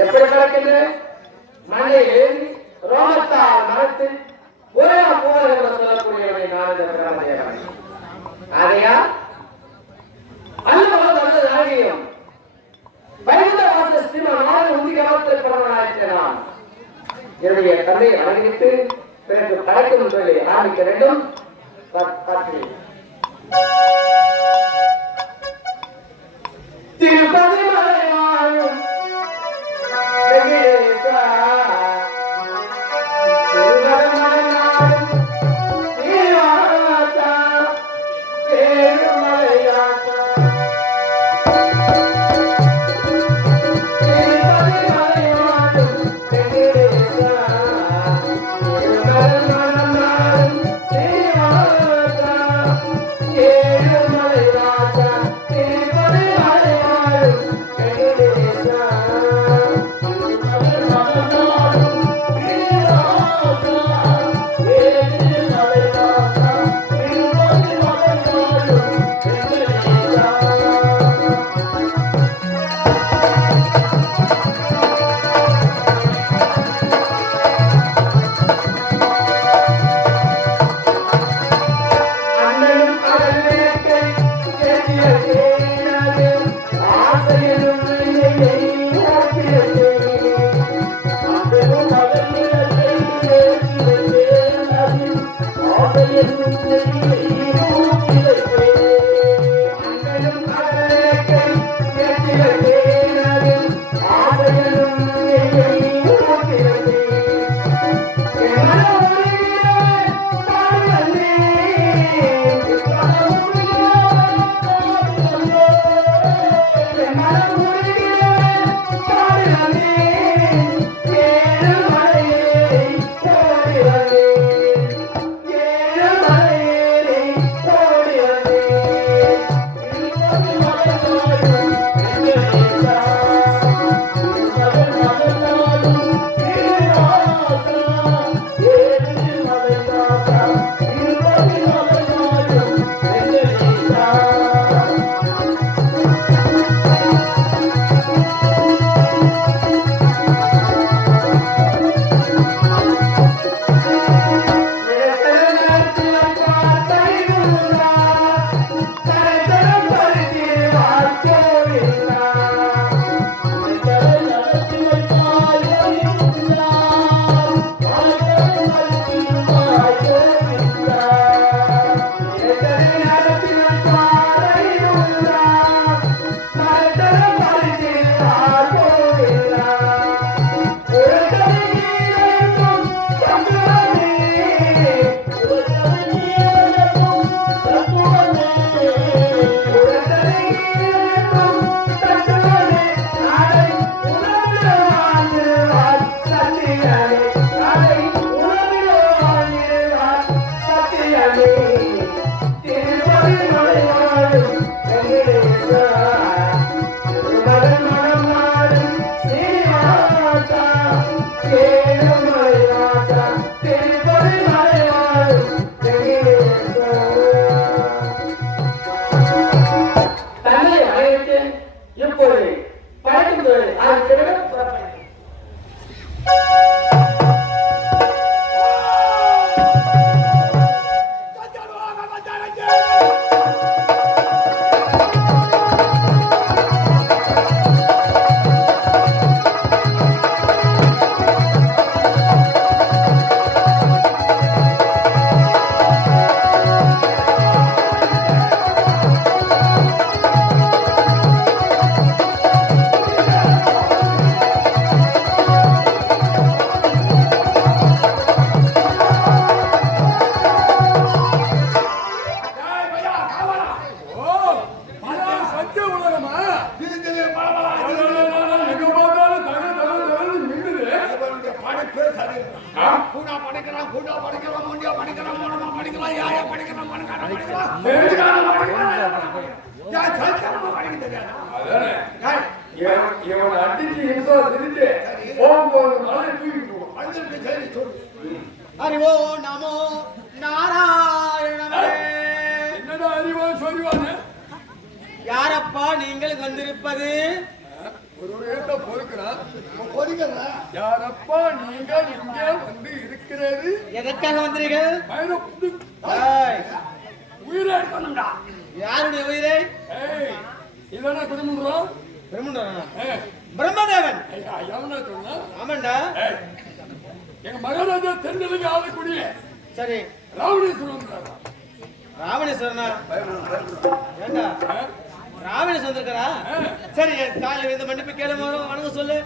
எப்படி நடக்கின்ற மண்ணை ஏறி ரோமத்தால் மறைத்து ஒரே போர் என்று சொல்லக்கூடியவை நாடு பிரம்மதேவன். ஆகையா அல்லது நாடியும் வைகுந்த வாச ஸ்ரீமன் உந்தி காலத்தில் பிறந்தவனாயிற்று நான் என்னுடைய தந்தையை வணங்கிட்டு பிறகு படைக்கும் தொழிலை ஆரம்பிக்க வேண்டும். Tirupati மலையாளும் Thank you. இப்போது படைக்கும் தொழில் ஆரம்பிக்கிறேன். அறிவோ நமோ நாராயணமே. என்னடா அறிவோ சொல்லுவானே? யாரப்பா நீங்கள் வந்திருப்பது? ஒரு ஏட்ட பொறுக்கிறான். யாரப்பா நீங்கள் இங்கே வந்து இருக்கிறது? எதற்காக வந்தீர்கள்? உயிரை எடுக்கணும்டா. யாருடைய உயிரை? இதென்ன குடும்பம்? பிரம்மதேவன். எவனா சொன்னா? ஆமாண்டா. எங்க மகாராஜா தென்னலுக்கு ஆளக்கூடிய சரி ராவணேஸ்வரன். ராவணேஸ்வரனா? ஏண்டா ராவணேஸ்வரன் வந்திருக்கிறா? சரி காலையில் இந்த மன்னிப்பு கேளுமா வணங்க சொல்லு.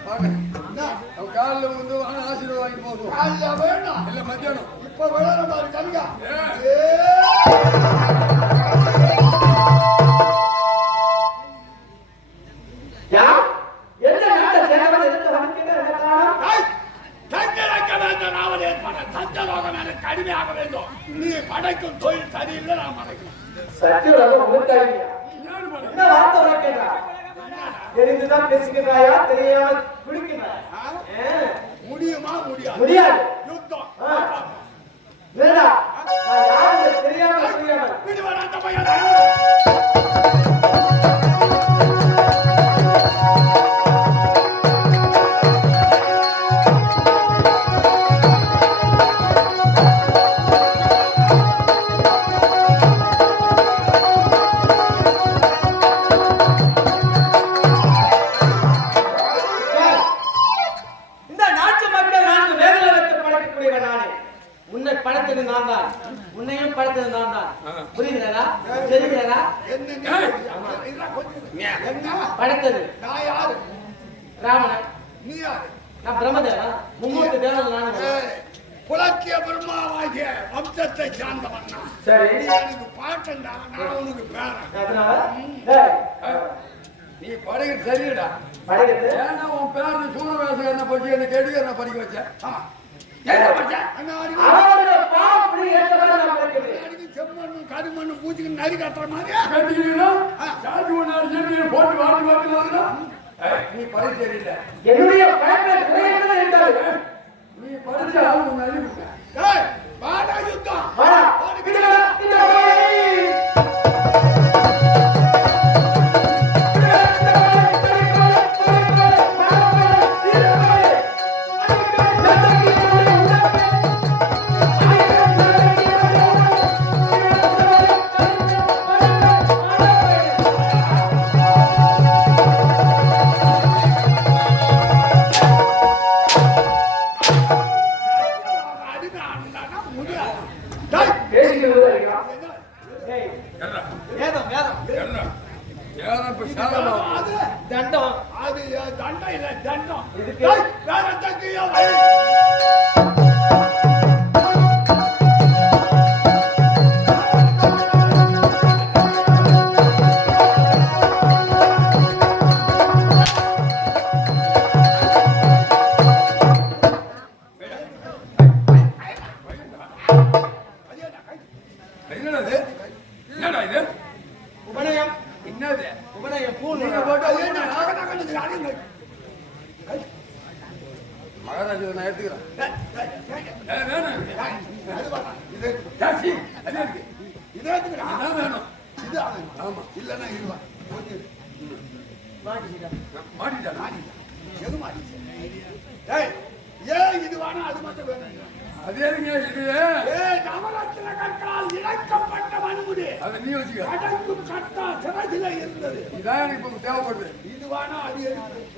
காலில் வந்து ஆசீர்வாதம் வாங்கி போதும். வேண்டாம் இல்ல மத்தியானம் இப்ப விளையாட பாரு கண்கா. கடுமையாக வேண்டும். நீ படைக்கும் தொழில் சரியில்லை. நான் படைக்கணும். தெரிந்துதான் பேசுகிறாயா? தெரியாமல் குடிக்கிறாயா? முடியுமா? முடியாது. முடியாது. யுத்தம் தெரியாமல் விடுவார் அந்த பையன். படைத்தது நான் தான், உன்னையும் படைத்தது நான் தான். புரியுகிறா? தெரிகிறா? படைத்தது ராமன். நான் பிரம்மதேவன். மும்மூர்த்தி தேவன். நான் புலக்கிய பிரம்மாவாகிய வம்சத்தை சார்ந்தவன். சரி எனக்கு பாட்டண்டா. நான் உனக்கு பேரன். நீ படைக்கிறது சரியிடா. ஏன்னா உன் பேரு சூரவேசகரனை படிச்சு என்ன கெடுகரனை படிக்க வச்ச. செம்மண்ணும் கருமண்ணும் பூச்சிக்கு நரி கட்டுற மாதிரி போட்டு வாங்கி வாங்க. நீ படை தெரியல. என்னுடைய நீ படிச்ச நரி பாடா யுத்தம். தண்டம். அது தண்டம் இல்ல, தண்டம். மாட்டிட்டா எது மாட்டிச்சு ஏய் ஏன் இது வேணா அது மட்டும் வேணும் அதேங்க இது நவரத்ன கற்களால் இணைக்கப்பட்ட மண்முடி அதை நீ வச்சுக்க அடங்கும் கட்டா சிறதில இருந்தது இதான் எனக்கு இப்போ தேவைப்படுது இது வேணா அது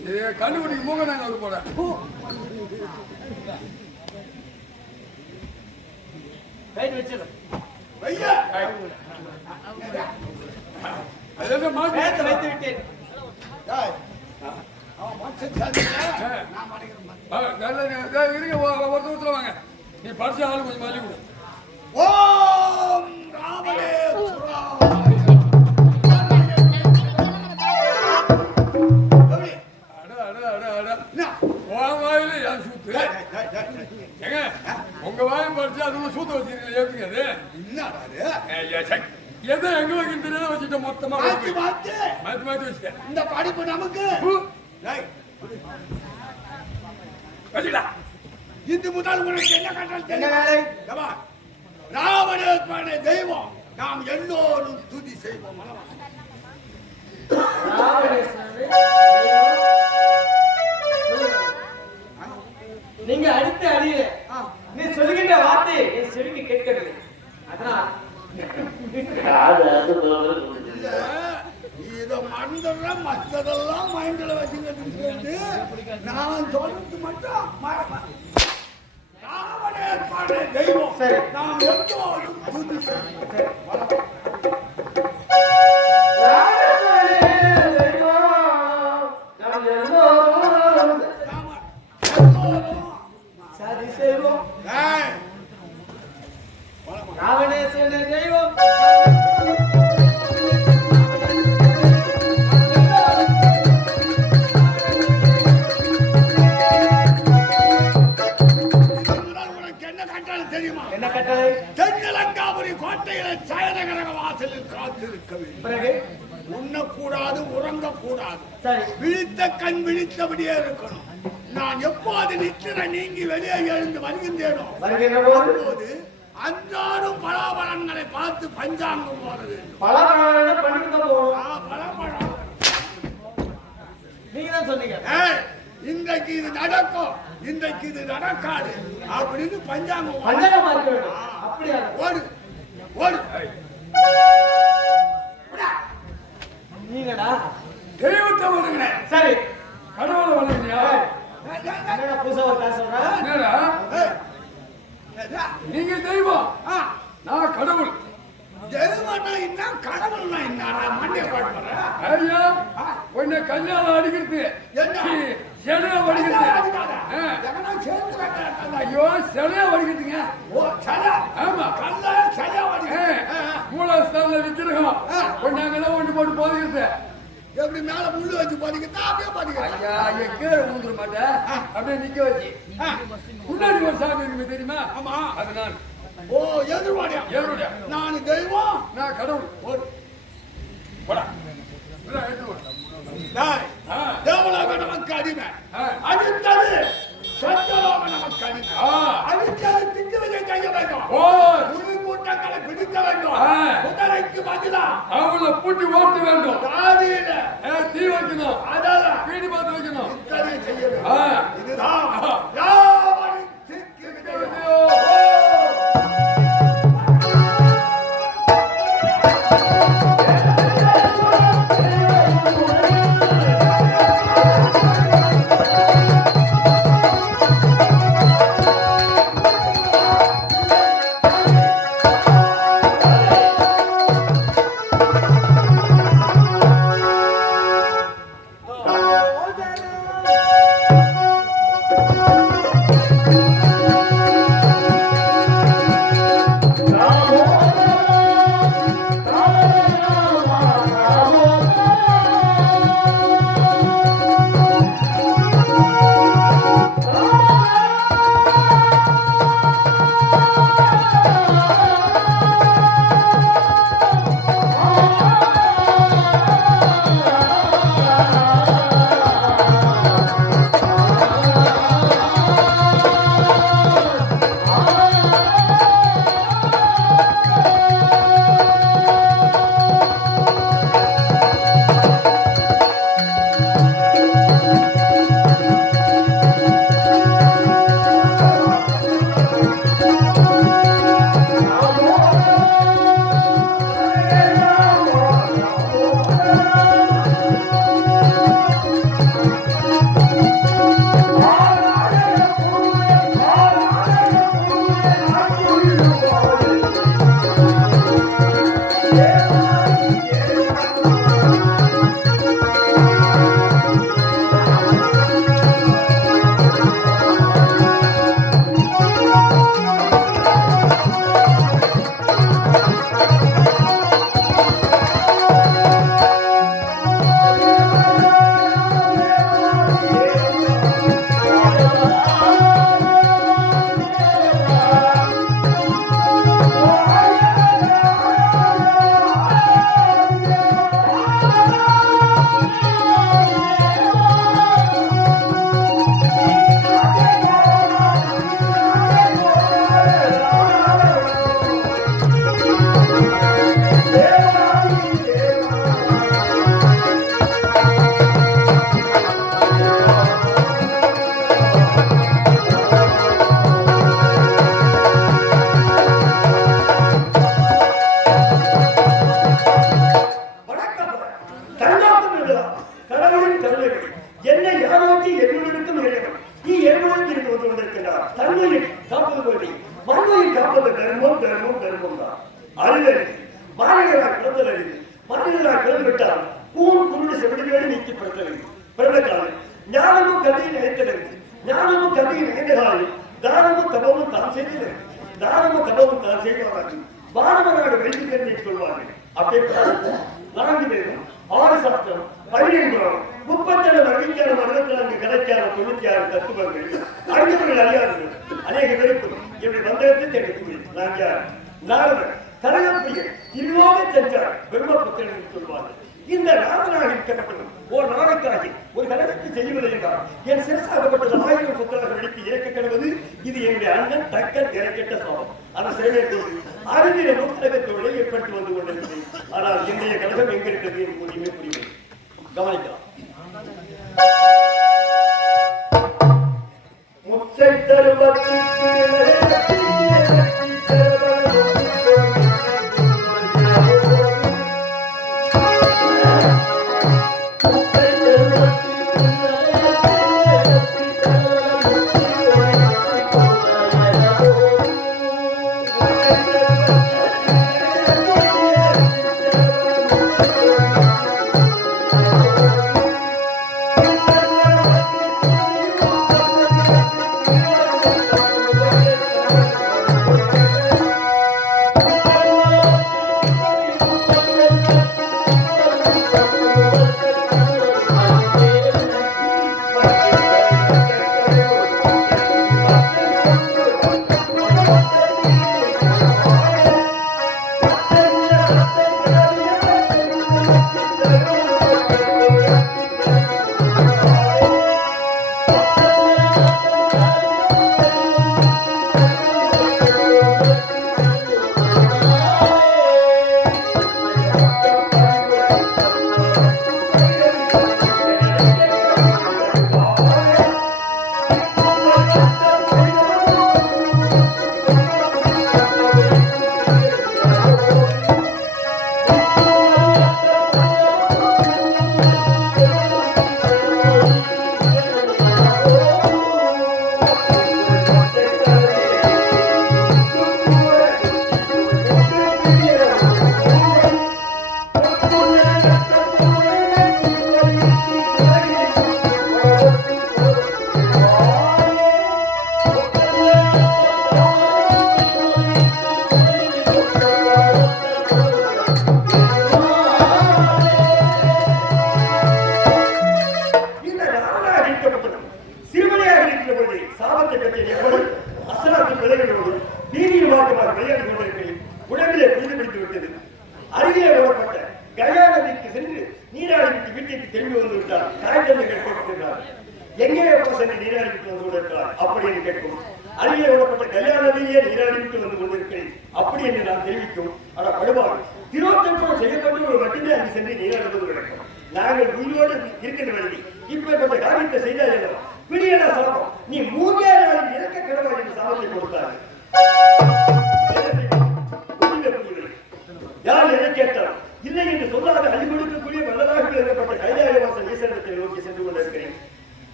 இது கண்டுபிடிக்க மூக்க நாங்க ஒரு போட கைட் வச்சிரு ஐயா அதெல்லாம் மாத்தி வைத்து விட்டேன் டேய் அவன் மனுஷன் சாதிங்க நான் மாட்டிக்கிறேன் நல்ல இருங்க ஒருத்தர் வாங்க நீ படிச்ச ஆளு கொஞ்சம் மல்லி கொடு ஓம் ராமேஸ்வரா உங்க வாயை படிச்சு அதுல சூத்த வச்சிருக்கீங்க எப்படி அது எதை எங்க வைக்க தெரியாத வச்சுட்ட மொத்தமா மாத்தி மாத்தி வச்சுட்டேன் இந்த படிப்பு நமக்கு வச்சுடா இந்து முதல் உனக்கு என்ன கண்டால் தெரியும் ராவணேஸ்வரனை தெய்வம் நாம் எல்லோரும் துதி செய்வோம் நீங்க அடித்த அடியில நீ சொல்லுகின்ற வார்த்தை என் செவிக்கு கேட்கவில்லை அதனால் இத மறந்துடுற மற்றதெல்லாம் மைண்ட்ல வச்சுக்கிட்டு நான் சொல்றது மட்டும் ராவணேஸ்வரனை தெய்வம் நாம் எல்லோரும் துதி செய்வோம் சரி செய்வோம் ராவணேஸ்வரனை தெய்வம் தெரியுமா என்ன கட்டளை தென்னிலங்காபுரி கோட்டையில சயனகரக வாசலில் காத்திருக்க வேண்டும் பிறகு உண்ணக்கூடாது உறங்கக்கூடாது சரி விழித்த கண் விழித்தபடியே இருக்கணும் நான் எப்போது நித்திர நீங்கி வெளியே எழுந்து வருகின்றேனோ அப்போது அன்றாடும் பலாபலன்களை பார்த்து பஞ்சாங்கம் போட வேண்டும் பலாபலம் நீங்க தான் சொன்னீங்க இன்றைக்கு இது நடக்கும் இன்றைக்கு இது நடக்காது அப்படின்னு பஞ்சாங்கம் அப்படியா ஓடு ஓடு நீங்கடா தெய்வத்தை வணங்குறேன் சரி கடவுளை வணங்குறியா என்னடா புதுசா ஒரு காசு சொல்ற என்னடா நீங்க தெய்வம் நான் கடவுள் தெய்வம்னா என்ன கடவுள்னா என்னடா மண்டைய பாடுற ஐயா உன்னை கல்யாணம் அடிக்கிறது சிலைய வடிக்கிறது ஐயோ சிலைய வடிக்கிறதுங்க ஆமா கல்ல சிலைய வடிக்கிறது மூலஸ்தான விக்கிரகம் ஒன்னு அங்கதான் ஒன்று போட்டு போதுகிறது எப்படி மேல முள்ளு வச்சு போதிக்கிறதா அப்படியே போதிக்கிறது ஐயா கீழே ஊந்துட மாட்டேன் அப்படியே நிக்க வச்சு முன்னாடி ஒரு சாமி இருக்கு தெரியுமா ஆமா அது நான் ஓ எதிர்வாடியா எதிர்வாடியா நான் தெய்வம் நான் கடவுள் போடா தேவலோக நமக்கு அடிமை அடுத்தது சத்தியலோக நமக்கு அடிமை அடுத்தது திண்டுவதை செய்ய வேண்டும் கூட்டங்களை பிடிக்க வேண்டும் குதிரைக்கு பதிலா அவங்கள பூட்டி ஓட்ட வேண்டும் தாதியில தீ வைக்கணும் அதால பீடி பார்த்து வைக்கணும் இத்தனை செய்ய வேண்டும் இதுதான் ராவணன் இந்த நாதனாக இருக்கப்பட்டது ஒரு நாளைக்காகி ஒரு கழகத்தை செய்வது என்றால் என் சிறசாகப்பட்டது 1000 புத்தகங்கள் வெடித்து இறக்க கிடவது இது என்னுடைய அண்ணன் தக்கன் இறக்கட்ட சாபம் அதை செயலெடுத்தது அறிவியல முத்தகத்தோடு ஏற்பட்டு வந்து கொண்டிருக்கிறது. ஆனால் இன்றைய கழகம் எங்க இருக்கிறது என்று ஒன்றுமே புரியவில்லை. கவனிக்கலாம். முத்தை தருவதற்கு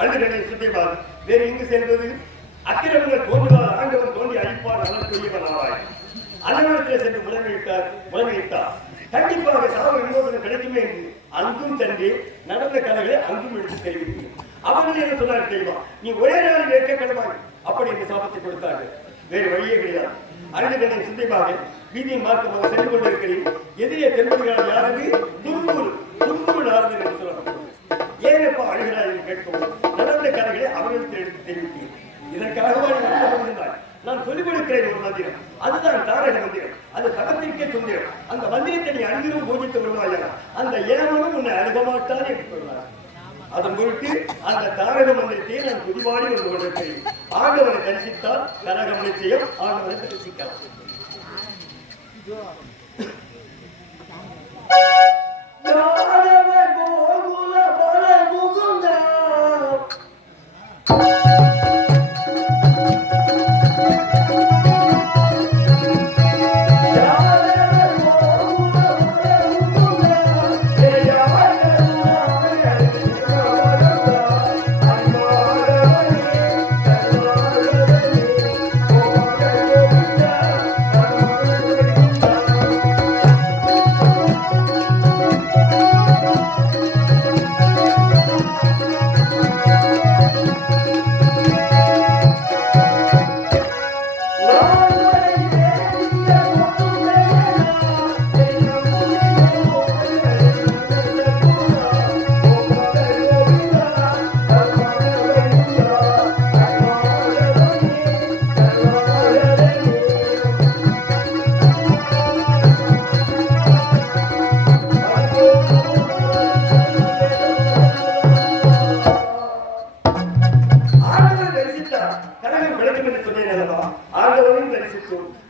அழுதுகளை சுத்திப்பார். வேறு எங்கு செல்வது? அக்கிரமங்கள் தோன்றுவார், ஆண்டவன் தோண்டி அழிப்பார், அவர் கொய்யவனாவாய். அன்னவனத்திலே சென்று முறையிட்டார். கண்டிப்பாக சாவு விமோசனம் கிடைக்குமே என்று அங்கும் சென்று நடந்த கதைகளை அங்கும் எடுத்து தெரிவித்தேன். அவர்கள் என்ன சொன்னார் தெரியுமா? நீ ஒரே நாளில் ஏற்க கடமாய் அப்படி இந்த சாபத்தை கொடுத்தார்கள். வேறு வழியே கிடையாது. அழுதுகளை சுத்திப்பாக வீதியை மார்க்கமாக சென்று கொண்டிருக்கிறேன். எதிரே தென்படுகிறார் யாருக்கு? துன்புறு நாரதர் என்று சொல்லப்பட்டது. ஏனப்பா அழுகிறார் என்று கேட்கவும் நடந்த கதைகளை அவர்களுக்கு எடுத்து தெரிவித்தேன். இதற்காக நான் சொல்லிக் கொடுக்கிறேன் ஒரு மந்திரம். அதுதான் தாரக மந்திரம். அது தகத்திற்கே சுந்திரம். அந்த மந்திரத்தை நீ அழுகிறோம் பூஜித்து வருவாயா, அந்த ஏமனும் உன்னை அழுக மாட்டான் என்று சொல்றார். அதன் பொருட்டு அந்த தாரக மந்திரத்தை நான் புதிவாடி வந்து கொண்டிருக்கிறேன். ஆண்டவரை தரிசித்தால் கனகம் நிச்சயம், ஆண்டவரை தரிசிக்கலாம்.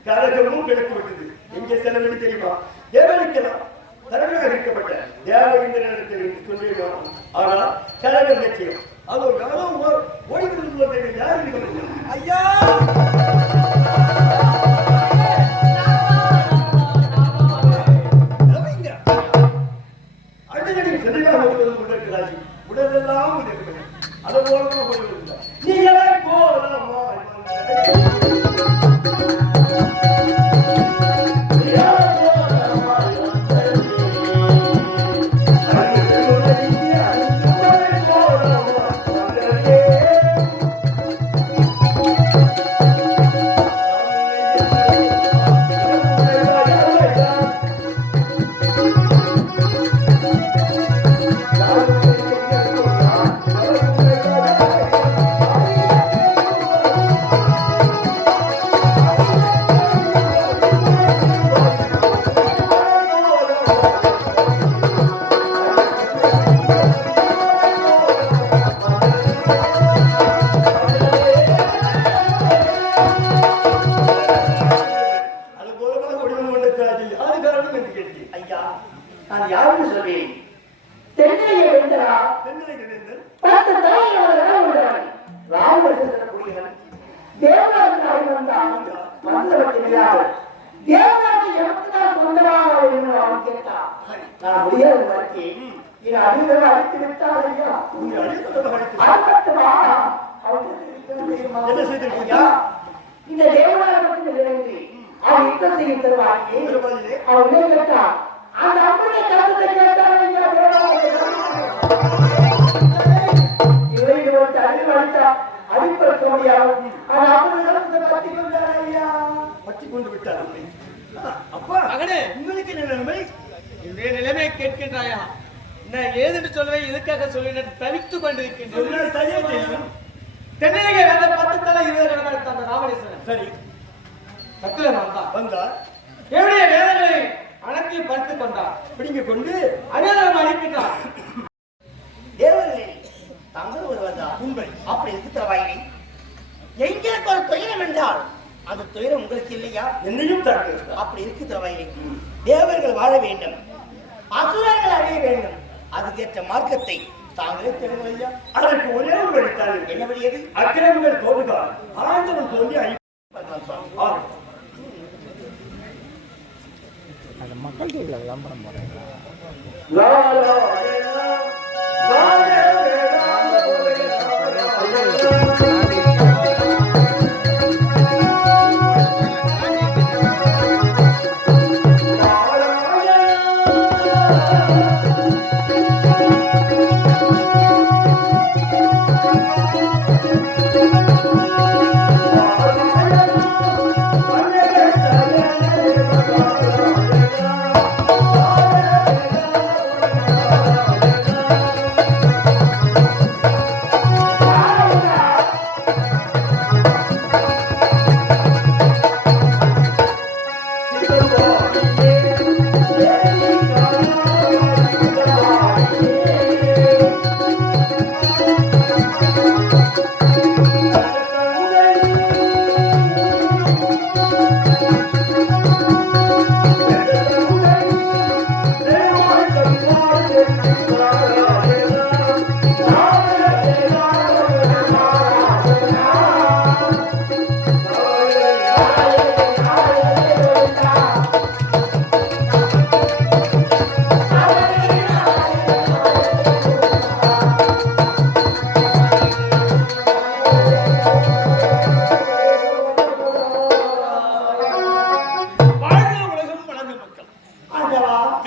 கரகமும் கிடைத்துவிட்டது. எங்கே செலவழி தெரியுமா? தேவனுக்கெல்லாம் கரகமாக இருக்கப்பட்ட தேவேந்திரத்தில் சொல்லியிருக்கோம். ஆனால் கரகம் நிச்சயம் அதோ யாரோ ஓடிவிடுவது யாரு ஐயா அடுத்த செல்லியாக கொண்டிருக்கிறார்கள். உடலெல்லாம் அதை போல போடுவதில்லை. நீங்களே போலாமா? நான் யாருன்னு சொல்வேன்? தென்னையை வென்றா பத்து தலைவர்கள் ராமகிருஷ்ணன் தேவராஜன் வந்தான் மந்திரத்தினார் தேவராஜன் எனக்கு தான் சொந்தமாக என்று அவன் கேட்டான். நான் முடியாது மாற்றி இது அடிகளை அடித்து விட்டால் ஐயா இந்த தேவராஜன் இறங்கி அவன் யுத்தம் செய்ய தருவாயே அவன் கேட்டான். அந்த அம்மனை கருத்தை கேட்டால் அடிப்பட முடியாது. பற்றி கொண்டு விட்டார். அப்பா மகனே, உங்களுக்கு நிலைமை என்னுடைய நிலைமையை கேட்கின்றாயா? நான் ஏதென்று சொல்வேன், எதுக்காக சொல்வேன் தவித்துக் கொண்டிருக்கின்றேன். தென்னிலங்கை வேத 10 தலை 20 கடமை அந்த ராமேஸ்வரன் சரி சத்திரன் வந்தார். என்னுடைய வேதங்களை அனைத்தையும் பறித்துக் கொண்டார். பிடிங்க கொண்டு அநியாயம் அளிக்கின்றார். தேவர்களே, தாங்கள் வருவதா உண்மை அப்படி இருக்கு தரவாயினி. எங்கே ஒரு துயரம் என்றால் அது துயரம் உங்களுக்கு இல்லையா? என்னையும் தரது அப்படி இருக்கு தரவாயினி. தேவர்கள் வாழ வேண்டும், அசுரர்கள் அழிய வேண்டும். அதுக்கேற்ற மார்க்கத்தை தாங்களே தெரிவியா? அதற்கு ஒரே ஒரு வழித்தான். என்ன வழியது? அக்கிரமங்கள் தோன்றுகிறார், ஆண்டவன் தோன்றி மக்கள் தொழில விளம்பரம் போறேன். லா லா லா லா லா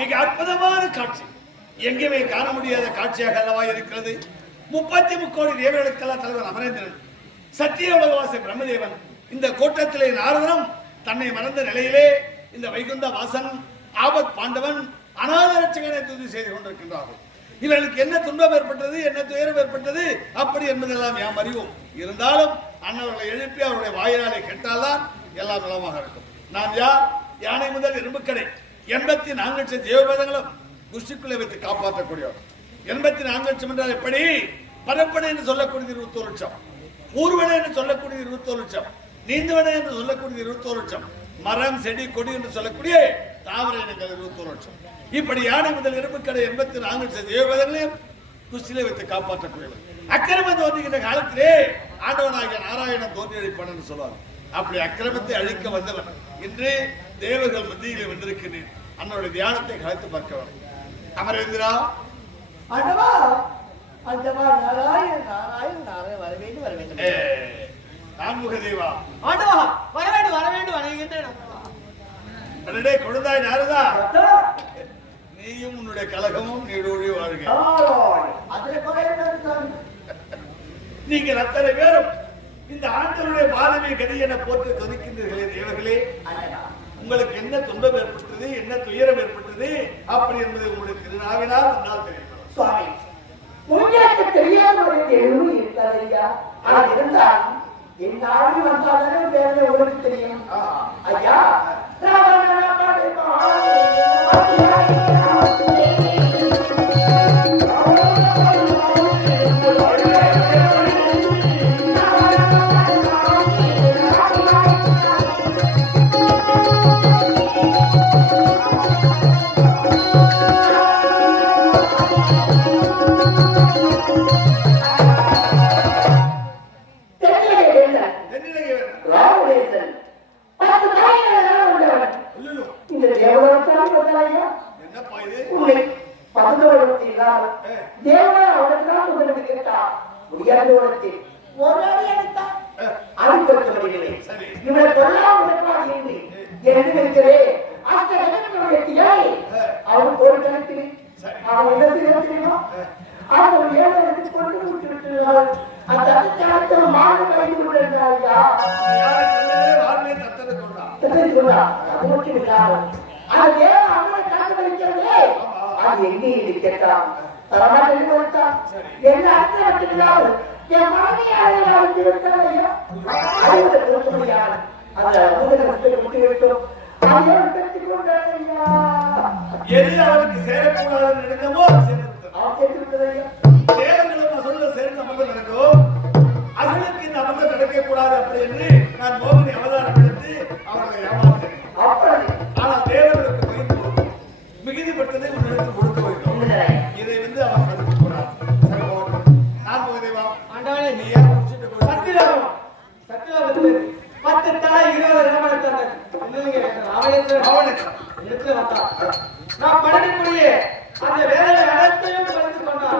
மிக அற்புதமான காட்சி, எங்கேயுமே காண முடியாத காட்சியாக அல்லவா இருக்கிறது. 33 கோடி தேவர்களுக்கெல்லாம் தலைவர் அமரேந்திரன், சத்திய உலகவாசி பிரம்மதேவன், இந்த கூட்டத்திலே நாரதனும் தன்னை மறந்த நிலையிலே இந்த வைகுந்த வாசன், ஆபத் பாண்டவன், அநாத ரட்சகனை துதி செய்து கொண்டிருக்கின்றார்கள். இவர்களுக்கு என்ன துன்பம் ஏற்பட்டது, என்ன துயரம் ஏற்பட்டது அப்படி என்பதெல்லாம் யாம் அறிவோம். இருந்தாலும் அண்ணவர்களை எழுப்பி அவருடைய வாயினாலே கேட்டால்தான் எல்லாம் நலமாக இருக்கும். நான் யார்? யானை முதல் எறும்புக்கடை 84 லட்சம் தேவவேதங்களும் குஷ்டிக்குள்ளே வைத்து காப்பாற்றக்கூடியவர். 84 லட்சம் என்றால் எப்படி? பரப்படை என்று சொல்லக்கூடியது 21 லட்சம், ஊர்வனை என்று சொல்லக்கூடியது 21 லட்சம், நீந்துவனை என்று சொல்லக்கூடியது 21 லட்சம், மரம் செடி கொடி என்று சொல்லக்கூடிய தாவர இனங்கள் 21 லட்சம். இப்படி யானை முதல் எறும்புக்கடை 84 லட்சம் தேவவேதங்களையும் குஷ்டிலே வைத்து காப்பாற்றக்கூடியவர். அக்கிரமம் தோன்றுகின்ற காலத்திலே ஆண்டவனாகிய நாராயணன் தோன்றி அழிப்பான் என்று சொல்வார். அப்படி அக்கிரமத்தை அழிக்க வந்தவன் இன்று தேவர்கள் மத்தியிலே வந்திருக்கிறேன். அன்னருடைய தியானத்தை கலைத்து பார்க்கவன். அமரேந்திரா, ஆண்டவா, ஆண்டவா, நாராயண நாராயண நாராயண வர வேண்டும் வர வேண்டும். நான்முக தேவா, ஆண்டவா வர வேண்டும் வர வேண்டும் வணங்குகின்றேன். அடடே குழந்தாய் நாரதா, நீயும் உன்னுடைய கலகமும் நீடோடி வாழ்க. நீங்கள் அத்தனை பேரும் இந்த ஆண்டவருடைய பாதமே கதி என போட்டு துதிக்கின்றீர்களே தேவர்களே, உங்களுக்கு என்ன துன்பம் ஏற்பட்டது, என்ன துயரம் ஏற்பட்டது அப்படி என்பது உங்களுடைய திருநாவினால் நன்றால் தெரியும். சுவாமி, உங்களுக்கு தெரியாத ஒரு தெளிவு இருக்காது ஐயா. ஆனால் இருந்தால் என் நாடு வந்தாலே வேற உங்களுக்கு தெரியும் ஐயா. எது அவருக்கு சேரக்கூடாது நடந்தமோ தேவர்களும் சொல்ல சேர்ந்து அமர்ந்து நடக்கும். அவர்களுக்கு இந்த அமர்ந்து நடக்கக்கூடாது அப்படி என்று நான் மோகினி அவதாரம் எடுத்து அவர்களை ஏமாற்றேன். ஆனால் தேவர்களுக்கு பகிர்ந்து கொடுக்கும் மிகுதிப்பட்டதை உன்னிடத்தில் கொடுக்க வேண்டும். இதை வந்து அவன் கருத்து போனார். நான் போதேவா ஆண்டவனே, நீ ஏன் முடிச்சுட்டு சத்தியலோகம் சத்தியலோகத்தில் 10 தலை 20 ரமணம் தந்தார். இல்லைங்க ராமேஸ்வரன் இடத்துல வந்தார். நான் படிக்கக்கூடிய அந்த வேலையை அனைத்தையும் படித்து கொண்டார்.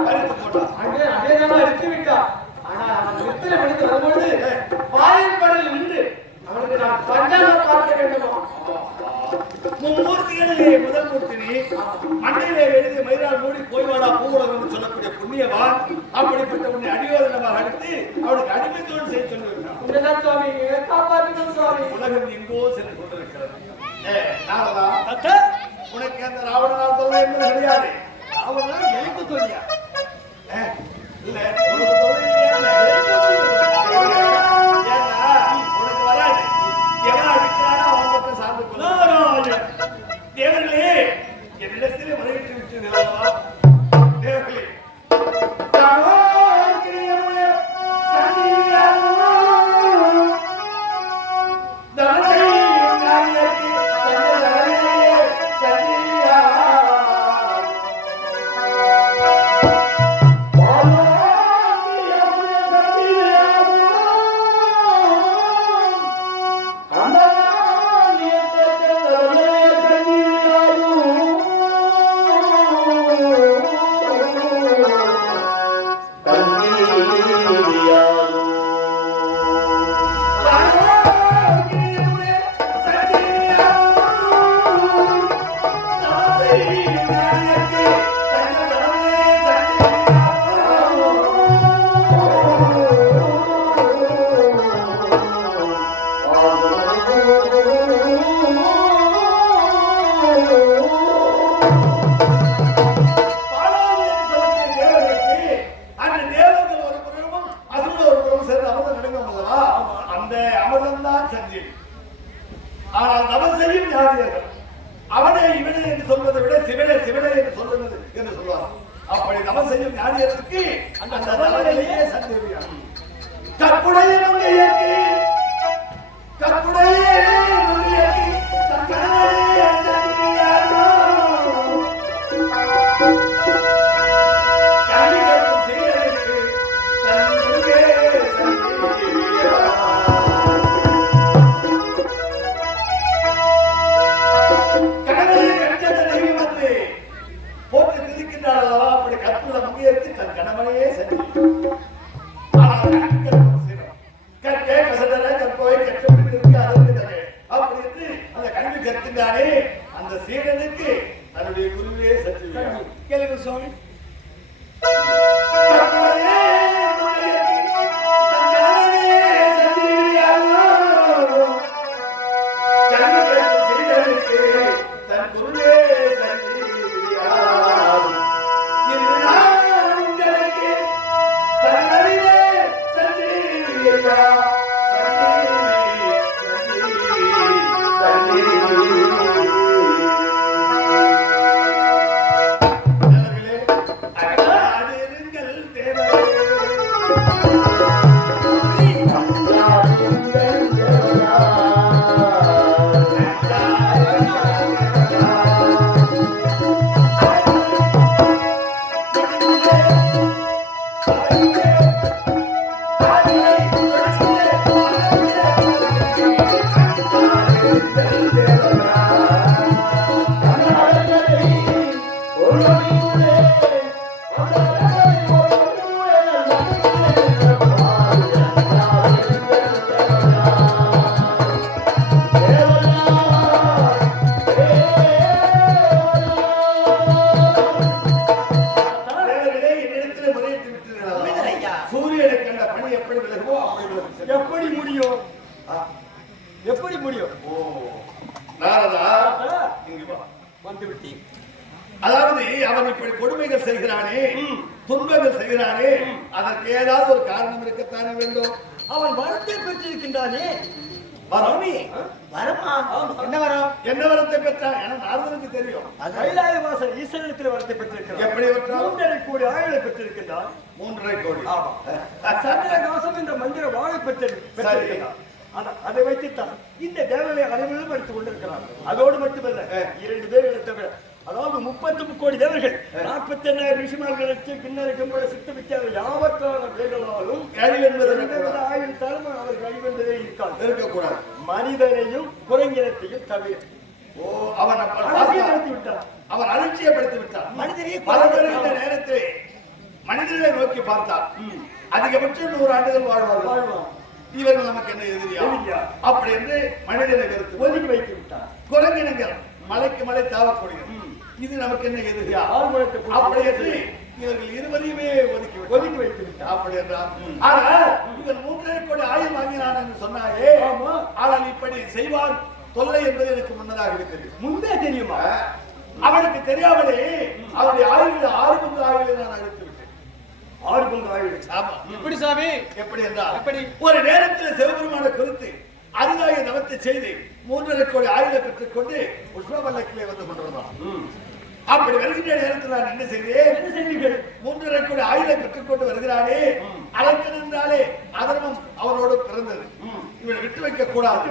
அதேதான் அடித்து விட்டார். ஆனால் அவன் நிறுத்தலை படித்து வரும்பொழுது வாயிற்படல் நின்று அவனுக்கு நான் பஞ்சாங்க பார்க்க வேண்டுமா? மும்மூர்த்திகளிலே முதல் மூர்த்தினி மண்ணிலே எழுதி மயிரால் மூடி போய்வாடா பூவுலகம் என்று சொல்லக்கூடிய புண்ணியவான். அப்படிப்பட்ட உன்னை அடியோதனமாக அடித்து அவனுக்கு அடிமைத்தோடு செய்ய சொல்லிவிட்டான். சுவாமி காப்பாற்றுங்கள் சுவாமி. உலகம் எங்கோ சென்று கொண்டிருக்கிறது. உனக்கு அந்த ராவணனால் தொல்லை என்பது கிடையாது. ராவணனால் எனக்கு தொல்லையா? இல்ல உனக்கு தொல்லை உனக்கு வராது. எவன் அடிக்கிறானோ அவன் பக்கம் சார்ந்து கொள்ள. தேவர்களே, என்னிடத்திலே முறையிட்டு விட்டு தேவர்களே, சத்தியா அமர்ந்தான் சஞ்சீவி. ஆனால் தவம் செய்யும் ஞானியர்கள் அவனே இவனே என்று சொல்வதை விட சிவனே சிவனே என்று சொல்லுவது என்று சொல்வார். அப்படி தவம் செய்யும் ஞானியருக்கு அந்த தவநிலையே சஞ்சீவியாகும். கற்புடைய மங்கையருக்கு கற்புடைய மங்கையருக்கு தக்கனே சஞ்சீவியாகும். கல்வி கற்கும் சீடருக்கு தன்னுடைய சஞ்சீவியாகும். கணவனை கண்டத தெய்வம் வந்து போட்டு திரிக்கின்றார் அல்லவா, அப்படி கற்புள்ள மங்கையருக்கு தன் கணவனையே சஞ்சீவி. கற்கே கசடர கற்போய் கற்றபடி அதற்கு தரே அப்படி என்று அந்த கல்வி கற்கின்றானே அந்த சீடனுக்கு தன்னுடைய குருவே சஞ்சீவி. கேளுங்க சுவாமி. தன் குருவே சஞ்சீவியாகும். இன்று நான் உங்களுக்கு சரணடைந்தே சஞ்சீவியா எப்படி முடியும்? அதாவது அவன் இப்படி கொடுமைகள் செய்கிறானே, துன்பங்கள் செய்கிறானே, அதற்கு ஏதாவது ஒரு காரணம் இருக்கத்தானே வேண்டும். அவன் வரத்தை பெற்றிருக்கின்றானே. வரமே வரமா? என்ன வரம்? என்ன வரத்தை பெற்றான் என நாரதனுக்கு தெரியும். கைலாயவாசன் ஈஸ்வரத்தில் வரத்தை பெற்றிருக்கிறான். எப்படி பெற்றான்? 3.5 கோடி ஆயுளை பெற்றிருக்கின்றான். 3.5 கோடி. சந்திரகாசம் என்ற மந்திர வாழை பெற்றிருக்கிறான். அதை வைத்துத்தான் இந்த தேவனை அனைவரும் எடுத்துக் கொண்டிருக்கிறார். அதோடு மட்டுமல்ல, 2 பேர்களை தவிர, அதாவது 33 கோடி தேவர்கள், 48,000 ரிஷிமார்களுக்கு கிண்ணறு கம்பள சித்த வித்தியாசம் யாவற்றான வேண்டாலும் ஆயுள் தலைமை அவர்கள் அழிவென்பதே இருக்கக்கூடாது. மனிதனையும் குரங்கினத்தையும் தவிர. அவன் அலட்சியப்படுத்தி விட்டான். அவன் அலட்சியப்படுத்தி விட்டான். மனிதனை நேரத்தில் மனிதர்களை நோக்கி பார்த்தார். அதிகபட்சம் 100 ஆண்டுகள் வாழ்வார்கள். இவர்கள் நமக்கு என்ன எதிரியா அப்படி என்று மனிதனை கருத்து ஒதுக்கி வைத்து விட்டார். குரங்கினங்கள் மலைக்கு மலை தாவக்கூடியது. இது நமக்கு என்ன எதிரியா அப்படி என்று இவர்கள் இருவரையுமே ஒதுக்கி வைத்து விட்டார். அப்படி என்றார். ஆனால் இவன் 3.5 கோடி ஆயுள் வாங்கினான் என்று சொன்னாயே, ஆனால் இப்படி செய்வான் தொல்லை என்பது எனக்கு முன்னதாக இருக்கிறது. முன்பே தெரியுமா? அவனுக்கு தெரியாமலே அவருடைய ஆயுள் 6 பங்கு ஆயுளை நான் அழித்து விட்டேன். 6 பங்கு ஆயுள். எப்படி சாமி? எப்படி என்றால், எப்படி ஒரு நேரத்தில் சிவபெருமான குறித்து அரிதாய தவத்தை செய்து 3.5 கோடி ஆயுளை பெற்றுக் கொண்டு புஷ்பவல்லக்கிலே வந்து கொண்டிருந்தான். அப்படி வருகின்ற நேரத்தில் நான் என்ன செய்தேன்? 3.5 கோடி ஆயுளை பெற்றுக் கொண்டு வருகிறானே, அழைத்து நின்றாலே அதர்மம் அவனோடு பிறந்தது. இவனை விட்டு வைக்க கூடாது.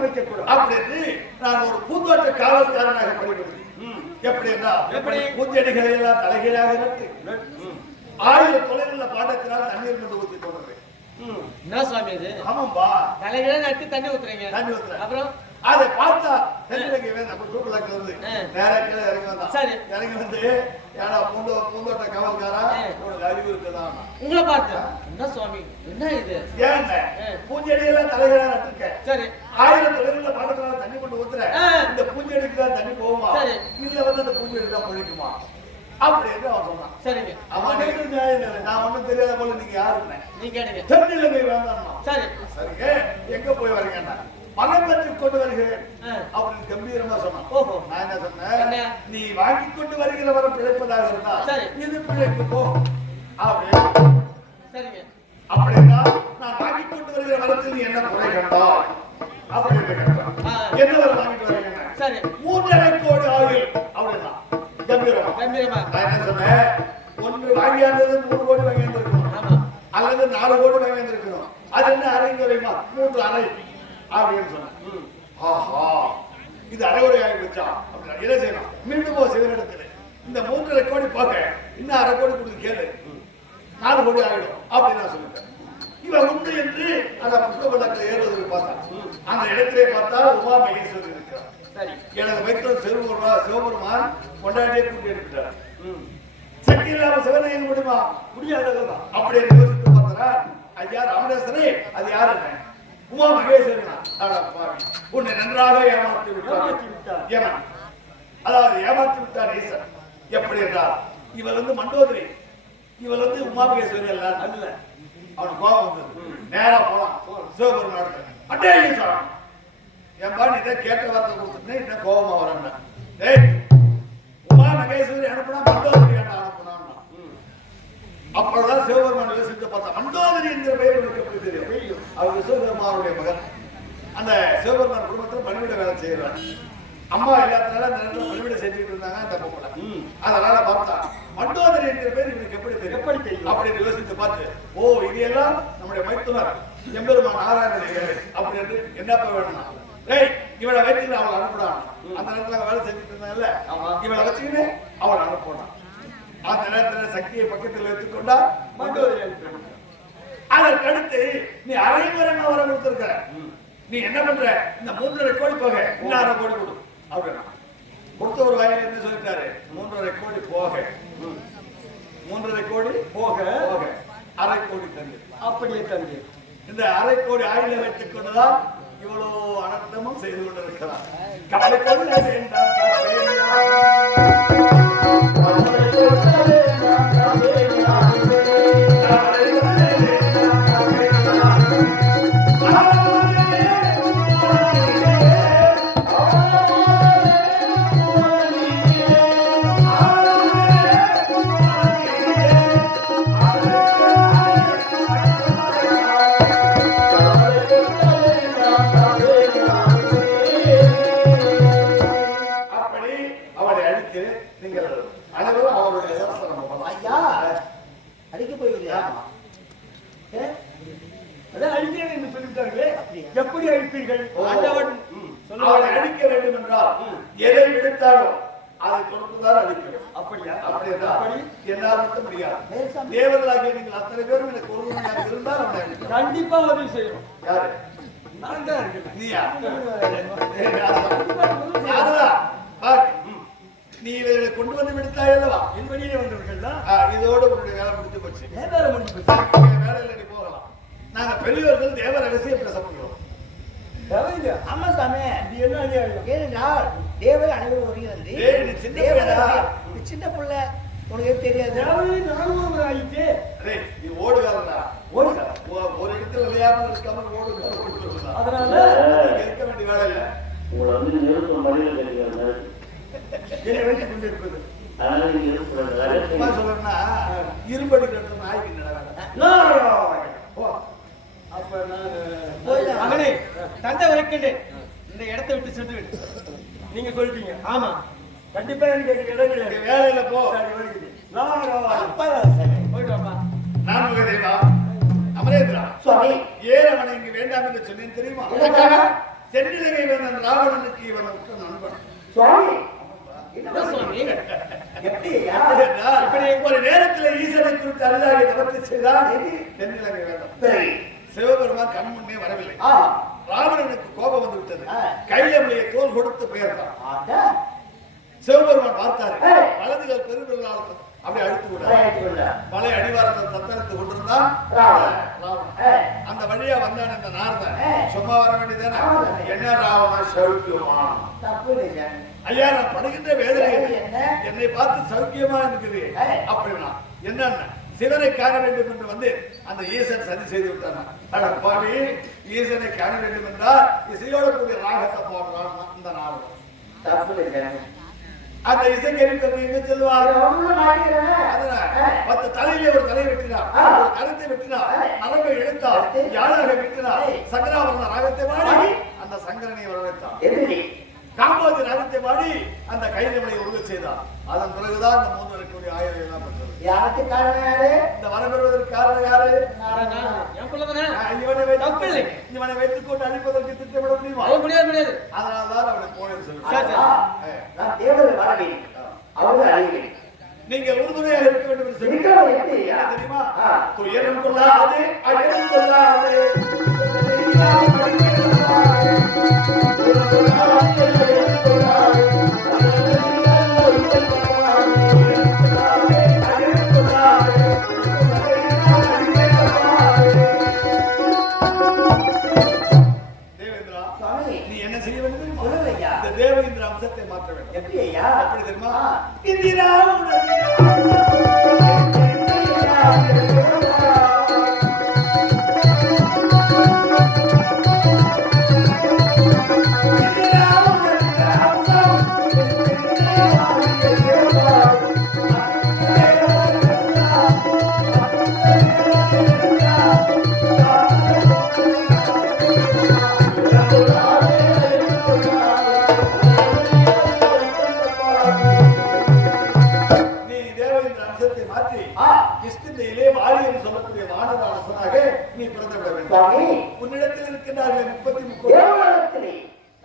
அப்படி என்று நான் ஒரு பூந்தோட்ட காவல்காரனாக பணிபுரிந்தேன். எப்படி என்றால், பூஞ்செடிகளை எல்லாம் தலைகீழாக நட்டு 1000 தொலைவுள்ள பாண்டத்தினால் தண்ணீர் கொண்டு ஊற்றி போடுறேன். என்ன சாமி இது? ஆமாம்பா, தலைகளை நட்டு தண்ணி ஊத்துறீங்க. தண்ணி ஊத்துறேன். அப்புறம் அதை பார்த்தா நம்ம சூப்பலாக்கு வந்து நேரா கீழே இறங்கி வந்தான். சரி, இறங்கி வந்து, ஏன்னா பூந்தோட்ட காவல்காரா உனக்கு அறிவு இருக்குதான் உங்களை பார்த்து. என்ன சுவாமி என்ன இது? ஏன் பூஞ்செடியெல்லாம் தலைகளா நட்டுருக்க? சரி, 1000 தொலைவுள்ள பாண்டத்தினால தண்ணி கொண்டு ஊத்துறேன். இந்த பூஞ்செடிக்கு தான் தண்ணி போகுமா? இல்ல வந்து அந்த பூஞ்செடி தான் பொழிக்குமா? அப்படி என்று அவன் சொன்னான். சரிங்க. நான் ஒண்ணும் தெரியாத போல நீங்க யாருன்னு நீ கேளுங்க. தென்னிலங்கை வேண்டாம். சரி, சரிங்க. எங்க போய் வரீங்கன்னா, மனம் பெற்றுக் கொண்டு வருகிறேன் அப்படின்னு கம்பீரமா சொன்னான். ஓஹோ. நான் என்ன சொன்னேன்? நீ வாங்கி கொண்டு வருகிற வரம் பிழைப்பதாக இருந்தா சரி, இது பிழைக்கு போ அப்படின்னு. சரிங்க. அப்படின்னா நான் வாங்கி கொண்டு வருகிற இடத்துல நீ என்ன குறை கண்டால் அப்படின்னு கேட்டான். என்ன வர வாங்கிட்டு வரீங்க? சரி 3.5 கோடி ஆயில் அப்படின்னா கம்பீரமா கம்பீரமா நான் என்ன சொன்னேன், ஒன்று வாங்கியாந்தது 3 கோடி வாங்கியிருக்கணும், ஆமா அல்லது 4 கோடி வாங்கியிருக்கணும். அது என்ன அரைங்க வரையுமா 3 அரை அப்படின்னு சொன்னேன். ஆஹா இது அரைகுறை ஆகி வச்சா அப்படின்னா என்ன செய்யணும்? மீண்டும் போ சிவனிடத்துல இந்த 3.5 கோடி பார்க்க இன்னும் 1/2 கோடி கொடுத்து கேளு, 4 கோடி ஆகிடும் அப்படின்னு நான் சொல்லிட்டேன். இவன் உண்டு என்று அந்த புஷ்பபலத்தில் ஏறுவதற்கு பார்த்தான். அந்த இடத்திலே பார்த்தால் உமா மகேஸ்வரர் இருக்கிறார். சரி எனது வைத்தல் சிவபெருமான் கொண்டாடியே கூட்டி எடுத்துட்டார். சக்தி இல்லாம சிவனை எங்க முடியுமா? முடியாததான். அப்படி யோசித்து பார்த்தா ஐயா ராமதாசரே அது யாருங்க? உமா மகேஸ்வரன். உன்னை நன்றாக ஏமாற்றி விட்டார். ஏமான் அதாவது ஏமாற்றி விட்டார் ஈசன். எப்படி என்றால் இவள் மண்டோதரி, இவள் உமா மகேஸ்வரி எல்லாம் அல்ல. அவனுக்கு கோபம் வந்தது. நேரா போலாம் சிவபெருமான். அட்டே ஈசா ஏன்பா நீ இதை கேட்ட வார்த்தை கொடுத்துட்டு என்ன கோபமா வரேன்னா, டேய் உமா மகேஸ்வரி அனுப்புனா மண்டோதரி அனுப்புனா. அப்பதான் சிவபெருமான் யோசித்து பார்த்தா மண்டோதரி என்கிற பெயர் எனக்கு எப்படி தெரியும்? அவர் சிவபெருமானுடைய மகன். அந்த சிவபெருமான் குடும்பத்தில் பணிவிட வேலை செய்யறார். அம்மா எல்லாத்தினால அந்த நேரத்தில் பணிவிட செஞ்சுட்டு இருந்தாங்க அந்த பொம்பளை. அதனால பார்த்தா மண்டோதரி என்கிற பேர் இவனுக்கு எப்படி தெரியும் அப்படின்னு யோசித்து பார்த்து, ஓ இது எல்லாம் நம்முடைய மைத்துனர் எம்பெருமான் நாராயணன் அப்படின்னு என்னப்பா வேணும்னா, டேய் இவளை வச்சுட்டு அவளை அனுப்புறான். அந்த நேரத்தில் வேலை செஞ்சுட்டு இருந்தாங்கல்ல, இவளை வச்சுக்கின்னு அவளை அனுப்புறான். அந்த நேரத்தில் சக்தியை பக்கத்தில் வைத்துக்கொண்டா மண்டோதரி அனுப்பினான். அதற்கடுத்து நீ அரைமுறைமா வர கொடுத்திருக்க, நீ என்ன பண்ற? இந்த 3.5 கோடி போக இன்னும் 1/2 கோடி கொடு அப்படின்னா கொடுத்த ஒரு வாயில என்ன சொல்லிட்டாரு? 3.5 கோடி போக 3.5 கோடி போக 1/2 கோடி தந்து அப்படியே தந்து இந்த 1/2 கோடி ஆயில வைத்துக் கொண்டுதான் இவ்வளவு அனர்த்தமும் செய்து கொண்டிருக்கிறார். எப்படி அழிப்பீர்கள்? அழிக்க வேண்டும் என்றால் எதை விடுத்தாலும் அதை கொடுத்துதான் அழிக்கணும். அப்படியா? அப்படி என்னால் மட்டும் முடியாது. தேவர்களாகிய நீங்கள் அத்தனை பேரும் எனக்கு ஒருவனாக இருந்தால் அவனை அழிக்கணும். கண்டிப்பா உதவி செய்யணும். யாரு? நான் தான் இருக்கேன். நீயா? நீ இவர்களை கொண்டு வந்து விடுத்தாய் அல்லவா? என் வழியிலே வந்தவர்கள் தான். இதோடு உன்னுடைய வேலை முடிஞ்சு போச்சு. வேலை முடிஞ்சு போச்சு. வேலையில நீ போகலாம். நாங்க பெரியவர்கள் தேவ ரகசியம் பேச போகிறோம். ஆமா சாமி, இது என்ன அநியாயம்? ஏனென்றால் தேவர் அனைவரும் வருகிறது. சின்ன புள்ள உனக்கு தெரியாது. நானும் ஆயிட்டு நீ ஓடுகாலா ஒரு இடத்துல விளையாமல் இருக்காம ஓடுகால. அதனால இருக்க வேண்டிய வேலை இல்லை. உங்களை நிறுத்தும் மனிதன் தெரியாது. என்னை வைத்துக் கொண்டிருப்பது சொல்லணும்னா இரும்படி நாய்க்கு அப்ப நான் மகனே தந்தை வரைக்கின்றேன். இந்த இடத்தை விட்டு சென்று விடு. நீங்க சொல்லிட்டீங்க. ஆமா கண்டிப்பா எனக்கு இடம் கிடையாது. வேலையில போ. போயிட்டு வாப்பா. நான் முகதேவா அமரேந்திரா சுவாமி ஏன் அவனை இங்கு வேண்டாம் என்று சொன்னேன் தெரியுமா? தென்னிலங்கை வேந்தன் ராவணனுக்கு இவன் உற்ற நண்பன். சுவாமி எப்படி ஒரு நேரத்தில் ஈசனை குறித்து அருளாக தவத்தை செய்தால் தென்னிலங்கை வேந்தன் சிவபெருமான் கண் முன்னே வரவில்லை. ராவணனுக்கு கோபம் வந்து விட்டது. கையிலே தோல் கொடுத்து பெயர்த்தான். சிவபெருமான் பார்த்தாரு. வலதுகள் பெருவிரலால் அப்படி அழுத்து விட்டார். மலை அடிவாரத்தில் தத்தரித்து கொண்டிருந்தான் அந்த வழியா வந்தான் இந்த நாரதன். சும்மா வர வேண்டியதானே? என்ன ராவணன் சௌக்கியமா? ஐயா நான் படுகின்ற வேதனை என்னை பார்த்து சௌக்கியமா இருக்குது அப்படின்னா என்னன்னா சிவனை காண வேண்டும் என்று வந்து அந்த ஈசன் சதி செய்து விட்டான். பாவி ஈசனை காண வேண்டும் என்றால் இசையோட கூடிய ராகத்தை போடுறான் இந்த நாரதன். அந்த இசைக்கருவி தம்பி எங்க செல்வார்? அவங்களும் மாட்டிக்கிறாங்க. அதனால 10 தலையிலே ஒரு தலை வெட்டினார், ஒரு கருத்தை வெட்டினார், நரம்பை இழுத்தார், யாழாக வெட்டினார், சங்கராபரண ராகத்தை பாடி அந்த சங்கரனை வரவேற்றார். எதிரி காம்போதி ராகத்தை பாடி அந்த கைதவனை உருவ செய்தார். அதன் பிறகுதான் இந்த 3 வரக்கூடிய ஆயிரம் எல்லாம் பெற்றது. யாருக்கு காரணம் யாரு? இந்த வரம் பெறுவதற்கு காரணம் யாரு? என் பிள்ளைதானே? இவனை வைத்துக் கொண்டு அழிப்பதற்கு திட்டமிட முடியுமா? முடியாது. அதனால்தான் அவனை போனேன்னு சொல்லுவாங்க. நான் தேவர்கள் வரவேன், அவர்கள் அழிவேன். நீங்கள் உறுதுணையாக இருக்க வேண்டும் என்று சொல்லி இருக்கிறோம் எப்படி? தெரியுமா? துயரம் கொள்ளாது, அழகம் கொள்ளாது, தேவேந்திரா, நீ என்ன செய்ய வேண்டும் தெரியுமா? சொல்லுங்கய்யா. இந்த தேவேந்திர அம்சத்தை மாற்ற வேண்டும். எப்படி ஐயா? எப்படி தெரியுமா? இந்திரா நீ பிறந்து விட வேண்டும். உன்னிடத்தில் இருக்கின்றார்கள் 33 தேவலோகத்திலே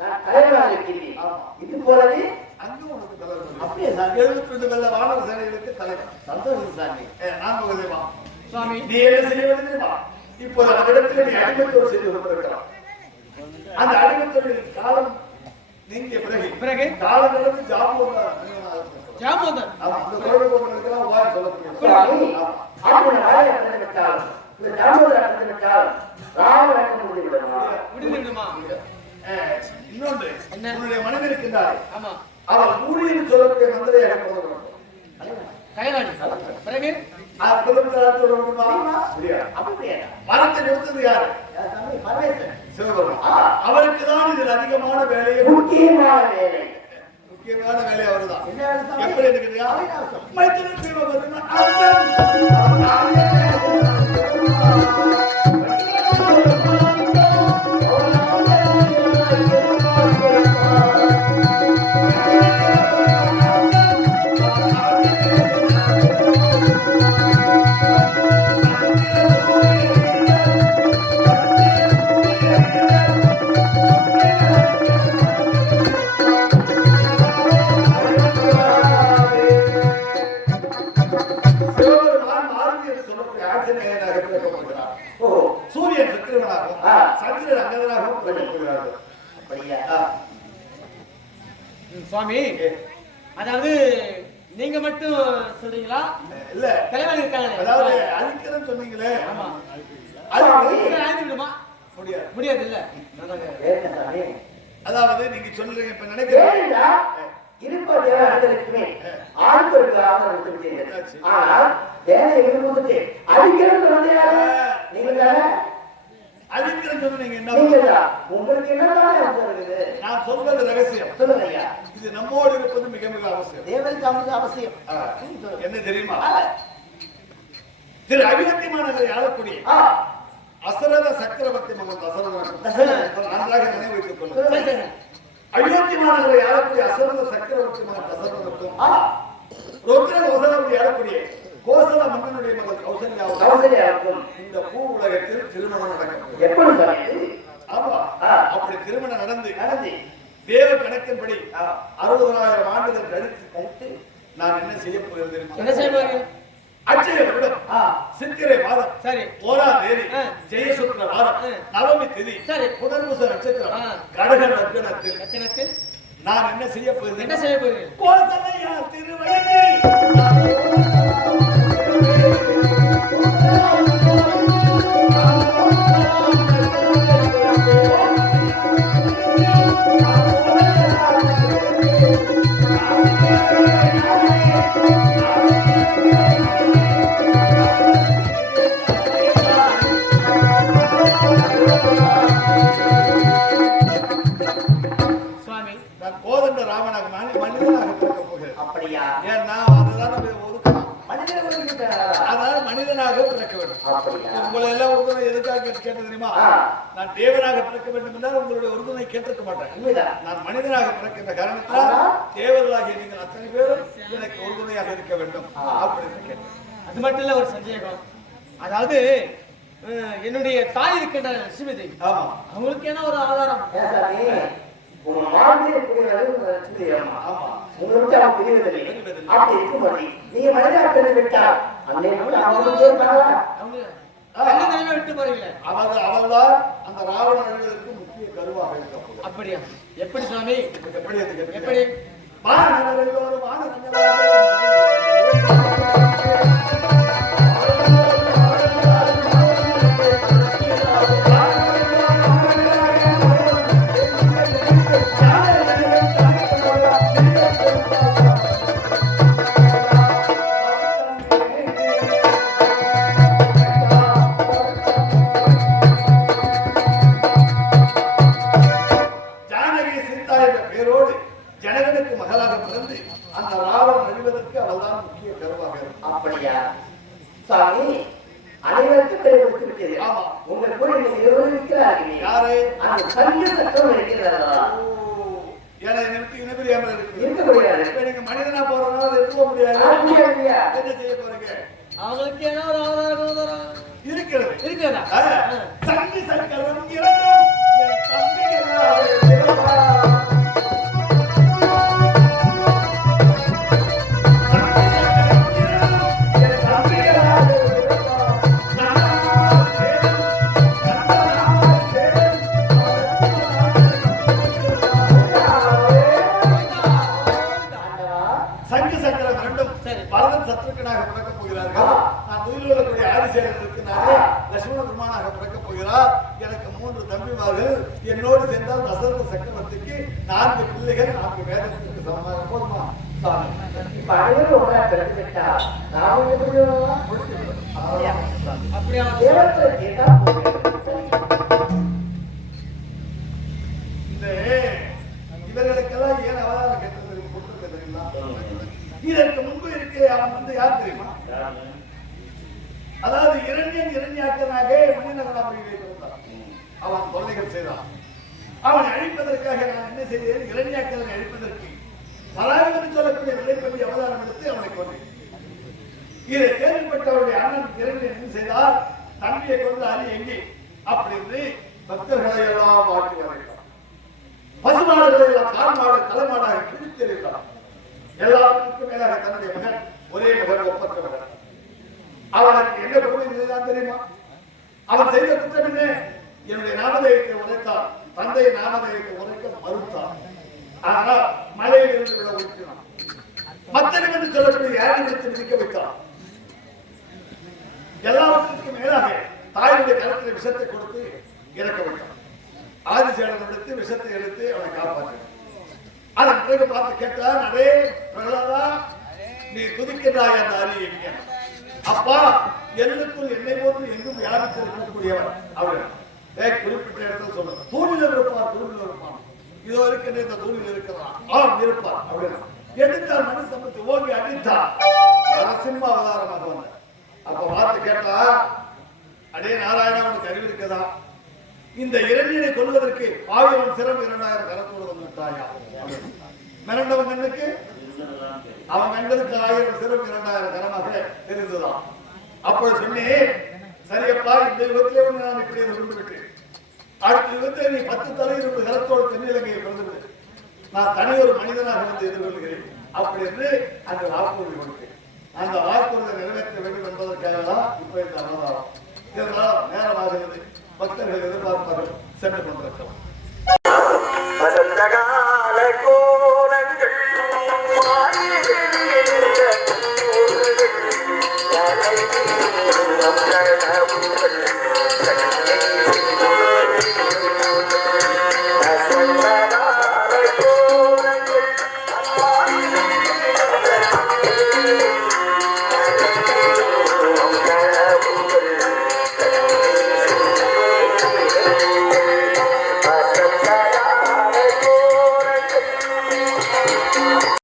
நான் தலைவராக இருக்கிறேன். இது போலவே அங்கு உனக்கு தலைவர். அப்படியே சாமி. 72 வெள்ள வானர சேனைகளுக்கு தலைவர். சந்தோஷம் சாமி. நான் உதவிமா சுவாமி, நீ என்ன செய்ய வேண்டும் தெரியுமா? இப்போது அவரிடத்தில் நீ அடிமைத்தோடு செய்து கொண்டிருக்கிறான். அந்த அடிமைத்தோடு காலம் நீங்கிய பிறகு காலம் நடந்து ஜாம்பூதான் அந்த கோவில் போன்றதுக்கெல்லாம் உபாயம் சொல்லக்கூடிய சுவாமி, அவன் வாயை அடைந்துவிட்டால், இந்த தாமோதர அடைந்துவிட்டால், ராமன் அடைந்து முடிந்துமா? இன்னொன்று என்ன? உன்னுடைய மனைவி இருக்கின்றார். ஆமா, அவர் ஊழியில் சொல்லக்கூடிய மந்திரையாக போகிறோம். கைலாடி. பிறகு மரத்தை நிறுத்தது யாரு? சாமி, பரமேஸ்வரன். சிவபெருமான். அவருக்கு தான் இதில் அதிகமான வேலையை முக்கியமான வேலை. முக்கியமான வேலை அவர்தான். என்ன வேலை சாமி? எப்படி இருக்கிறியா? அவிநாசம். மைத்திரன் சிவபெருமான் சூரியன் சுக்கிரவனாகவும் சந்திரன் அங்கதனாகவும் பிறக்கப்படுகிறார்கள். அப்படியா? சுவாமி, அதாவது நீங்க மட்டும் சொல்றீங்களா? இல்ல, தலைவன் இருக்காங்களே. அதாவது அழிக்கிறேன்னு சொன்னீங்களே. ஆமா, அது ஆய்ந்து விடுமா? முடியாது. முடியாது இல்ல. வேலை சாமி. அதாவது நீங்க சொல்றீங்க இப்ப நினைக்கிறேன். வேலைடா, இருப்பது அனைவருக்குமே ஆண்களுக்கு ஆதரவு கொடுத்தீர்கள். ஆனால் வேலை விரும்புவது அழிக்கிறது வந்து யாரு? நீங்க தானே? அழிக்கிறேன்னு சொன்ன நீங்க என்ன? நீங்க தான். உங்களுக்கு என்னதானே இருக்குது? நான் சொல்றது ரகசியம். சொல்லுங்க ஐயா. இது நம்மோடு இருப்பது மிக மிக அவசியம். தேவருக்கு அவனுக்கு அவசியம். என்ன தெரியுமா? திரு அபிநத்தி மாநகரை ஆளக்கூடிய அசரத சக்கரவர்த்தி மகன் தசரதன் நன்றாக நினைவு வைத்துக் கொள்ளுங்கள். அயோத்தி மாநகரை ஆளக்கூடிய அசரத சக்கரவர்த்தி மகன் தசரதனுக்கும் ருத்ர கோசலத்தை ஆளக்கூடிய கோசல மன்னனுடைய மகள் கௌசல்யாவுக்கும் இந்த பூ உலகத்தில் திருமணம் நடக்கும். எப்படி சாமி? ஆமா, அப்படி திருமணம் நடந்து தேவ கணக்கின்படி 60,000 ஆண்டுகள் கழித்து நான் என்ன செய்ய போகிறேன்? என்ன செய்வாங்க? அட்சய வருடம் சித்திரை மாதம் சரி, 1ஆம் தேதி ஜெயசுத்திர வாரம் நவமி திதி சரி, புனர்பூச நட்சத்திரம் கடக நட்சத்திரத்தில் நான் என்ன செய்ய போகிறேன்? என்ன செய்ய போறீங்க? கோசலையா திருவழியில் சுவாமி, நான் கோதண்ட ராமனாக மனிதனாக பிறக்க போகிறேன். மனிதனாக பிறக்க வேண்டும். அப்படியா? உங்களை எல்லாம் உறுதுணை எதுக்காக கேட்டது தெரியுமா? நான் தேவனாக பிறக்க வேண்டும் என்றால் உங்களுடைய உறுதுணை கேட்டிருக்க மாட்டேன். உண்மைதான். நான் மனிதனாக பிறக்கின்ற காரணத்தால் தேவர்களாகிய நீங்கள் அத்தனை பேரும் எனக்கு உறுதுணையாக இருக்க வேண்டும் அப்படின்னு கேட்டேன். அது மட்டும் இல்ல ஒரு சந்தேகம். அதாவது என்னுடைய தாய் இருக்கின்ற லட்சுமி ஆமா, அவங்களுக்கு என்ன ஒரு ஆதாரம்? ஏசாமி, உங்க மாமியை புரியறது உங்க லட்சுமி அம்மா. ஆமா, உங்களை விட்டு அவன் புரியவில்லை. அப்படி இருக்கும்படி நீங்க மனிதா பிறந்து விட்டால் அன்னை அவங்க சேர்ப்பாங்களா? அவங்க என்ன நிலைமை விட்டு போறீங்களே? அவள்தான் அந்த ராவணன் எழுதுவதற்கு முக்கிய கருவாக இருக்க போகுது. அப்படியா? எப்படி சுவாமி? எப்படி அது கேட்டீங்க? எப்படி? வானவரையோரும் வானரங்களாக ஜனகனுக்கு மகளாக பிறந்து அந்த ராவணன் அழிவதற்கு அவள்தான் முக்கிய கருவாக இருக்கும். அப்படியா சாமி? அனைவருக்கும் பெருமைக்கு விட்டது. ஆமா. உங்கள் கூட நீங்க இருவரும் இருக்கிறார்கள். யாரு? அந்த சங்க சத்தம் இருக்கிறதா? ஏன்னா எனக்கு இனப்பிரியாமல் இருக்கு. இருக்க முடியாது. இப்ப நீங்க மனிதனா போறதுனால அதை எடுக்க முடியாது. என்ன செய்ய போறீங்க? அவங்களுக்கு என்ன ஒரு ஆதாரம் இருக்கிறது. இருக்கிறதா? சங்கி சக்கரம் இரண்டும் என் தம்பிகளாக பரதன் சத்ருக்கனாக பிறக்கப் போகிறார்கள். நான் துயிலுடைய ஆதிசேரன் இருக்கிறாரே லட்சுமண பெருமானாக பிறக்கப் போகிறார். எனக்கு 3 தம்பிமார்கள். என்னோடு சேர்ந்தால் தசரத சக்கரவர்த்திக்கு 4 பிள்ளைகள், 4 வேதத்துக்கு சமமாக போதுமா? இப்ப அனைவரும் ஒன்றா பிறந்து விட்டால் நாம எப்படி அப்படியா? தேவத்தை கேட்டா இந்த இவர்களுக்கெல்லாம் ஏன் அவதாரம் கேட்டது கொடுத்து தெரியுமா? இதற்கு முன்பு இருக்க அவன் வந்து யார் தெரியுமா? அதாவது இரண்யாக்கனாக மணிநகராபுரியிலே பிறந்தான். அவன் கொலைகள் செய்தான். அவனை அழிப்பதற்காக நான் என்ன செய்தேன்? இரண்யாக்கனை அழிப்பதற்கு பராகவன் சொல்லக்கூடிய விளைப்படி அவதாரம் எடுத்து அவனை கொண்டேன். இதை கேள்விப்பட்டவருடைய அண்ணன் இரண்யன் என்ன செய்தார்? தம்பியை கொண்டு அலி எங்கே அப்படின்னு பக்தர்களை எல்லாம் மாற்றி வரைத்தான். பசுமாடுகளை எல்லாம் கால்மாடு தலைமாடாக கிழித்தெறிந்தான். எல்லாத்துக்கும் மேலாக தன்னுடைய மகன், ஒரே மகன், ஒப்பற்ற மகன். அவனுக்கு என்ன கொடுமை செய்தான் தெரியுமா? அவன் செய்த குற்றம் என்ன? என்னுடைய நாமதேயத்தை உரைத்தான். தந்தை நாமதேயத்தை உரைக்க மறுத்தான். ஆனால் மலையில் இருந்து விட ஊற்றினான். மத்தனம் என்று சொல்லக்கூடிய யாரிடத்தை விதிக்க வைத்தான். எல்லாவற்றுக்கும் மேலாக தாயுடைய கருத்தில் விஷத்தை கொடுத்து இறக்க வைத்தான். ஆதிசேடன் எடுத்து விஷத்தை எடுத்து அவனை காப்பாற்றினான். அதன் பிறகு பார்த்து கேட்டார், அதே பிரகலாதா, நீ துதிக்கின்றாய் அந்த அரி எங்க? அப்பா, என்னுக்குள் என்னை போன்று எங்கும் வியாபித்து இருக்கக்கூடியவர் அவர். குறிப்பிட்ட இடத்துல சொல்ல தூணில் இருப்பார், தூணில் இருப்பான். இதோ இருக்கின்ற இந்த தூணில் இருக்கிறான். ஆம் இருப்பார் அப்படின்னா எடுத்தால் மனு சம்பத்து ஓங்கி அடித்தார். நரசிம்ம அவதாரமாக வந்த அப்ப பார்த்து கேட்டா, அடே நாராயணா, உனக்கு அறிவு இருக்கதா? இந்த இரண்டினை கொள்வதற்கு 1000 சிரம் 2000 கரத்தோடு வந்து விட்டாயா? மிரண்டவன் கண்ணுக்கு அவன் கண்களுக்கு 1000 சிரம் 2000 கரமாக தெரிந்ததான். அப்பொழுது சொன்னேன், சரியப்பா, இந்த யுகத்திலே நான் இப்படி விருந்து விட்டேன். அடுத்த யுகத்தை நீ 10 தலை 20 கரத்தோடு தென்னிலங்கையை பிறந்து நான் தனி ஒரு மனிதனாக வந்து எதிர்கொள்கிறேன் அப்படி என்று அந்த வாக்குறுதி கொடுத்தேன். அந்த வாக்குறுதியை நிறைவேற்ற வேண்டும் என்பதற்காக தான் இப்ப இந்த அவதாரம். இதனால் நேரமாகிறது. பக்தர்கள் எதிர்பார்ப்பார்கள். சென்று கொண்டிருக்கலாம்.